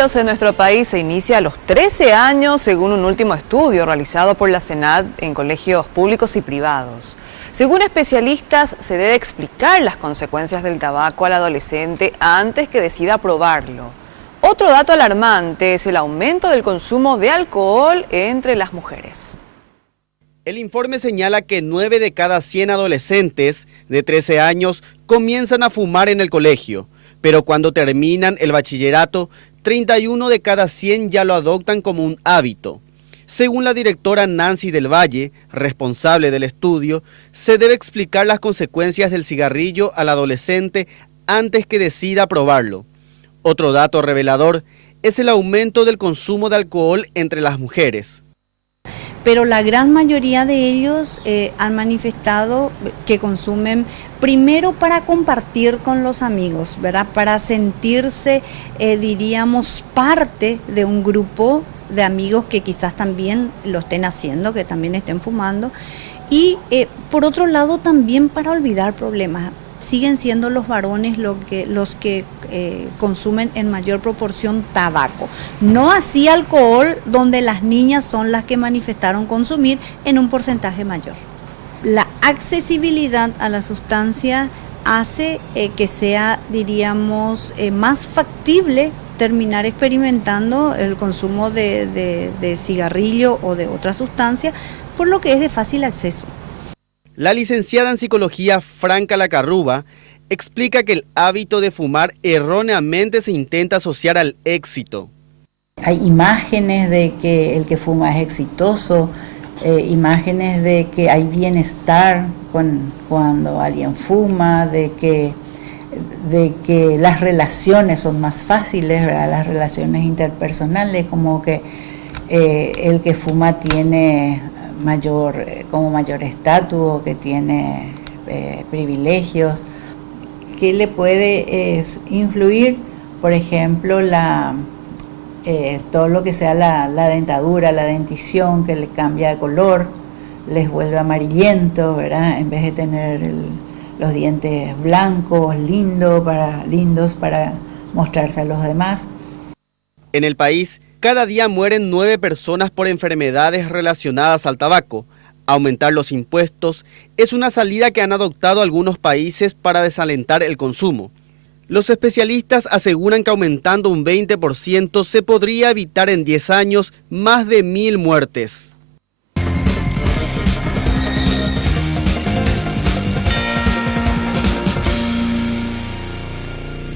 cigarrillos en nuestro país se inicia a los 13 años, según un último estudio realizado por la SENAD en colegios públicos y privados. Según especialistas, se debe explicar las consecuencias del tabaco al adolescente antes que decida probarlo. Otro dato alarmante es el aumento del consumo de alcohol entre las mujeres. El informe señala que 9 de cada 100 adolescentes de 13 años comienzan a fumar en el colegio, pero cuando terminan el bachillerato, 31 de cada 100 ya lo adoptan como un hábito. Según la directora Nancy del Valle, responsable del estudio, se debe explicar las consecuencias del cigarrillo al adolescente antes que decida probarlo. Otro dato revelador es el aumento del consumo de alcohol entre las mujeres. Pero la gran mayoría de ellos han manifestado que consumen primero para compartir con los amigos, ¿verdad? Para sentirse, diríamos, parte de un grupo de amigos que quizás también lo estén haciendo, que también estén fumando. Y por otro lado también para olvidar problemas. Siguen siendo los varones los que consumen en mayor proporción tabaco. No así alcohol, donde las niñas son las que manifestaron consumir en un porcentaje mayor. La accesibilidad a la sustancia hace que sea, diríamos, más factible terminar experimentando el consumo de cigarrillo o de otra sustancia, por lo que es de fácil acceso. La licenciada en psicología Franca Lacarruba explica que el hábito de fumar erróneamente se intenta asociar al éxito. Hay imágenes de que el que fuma es exitoso, imágenes de que hay bienestar cuando alguien fuma, de que las relaciones son más fáciles, ¿verdad? Las relaciones interpersonales, como que el que fuma tiene mayor estatus, que tiene privilegios. ¿Qué le puede influir? Por ejemplo, todo lo que sea la dentadura, la dentición, que le cambia de color, les vuelve amarillento, ¿verdad? En vez de tener los dientes blancos, lindos para mostrarse a los demás. En el país, cada día mueren 9 personas por enfermedades relacionadas al tabaco. Aumentar los impuestos es una salida que han adoptado algunos países para desalentar el consumo. Los especialistas aseguran que aumentando un 20% se podría evitar en 10 años más de 1000 muertes.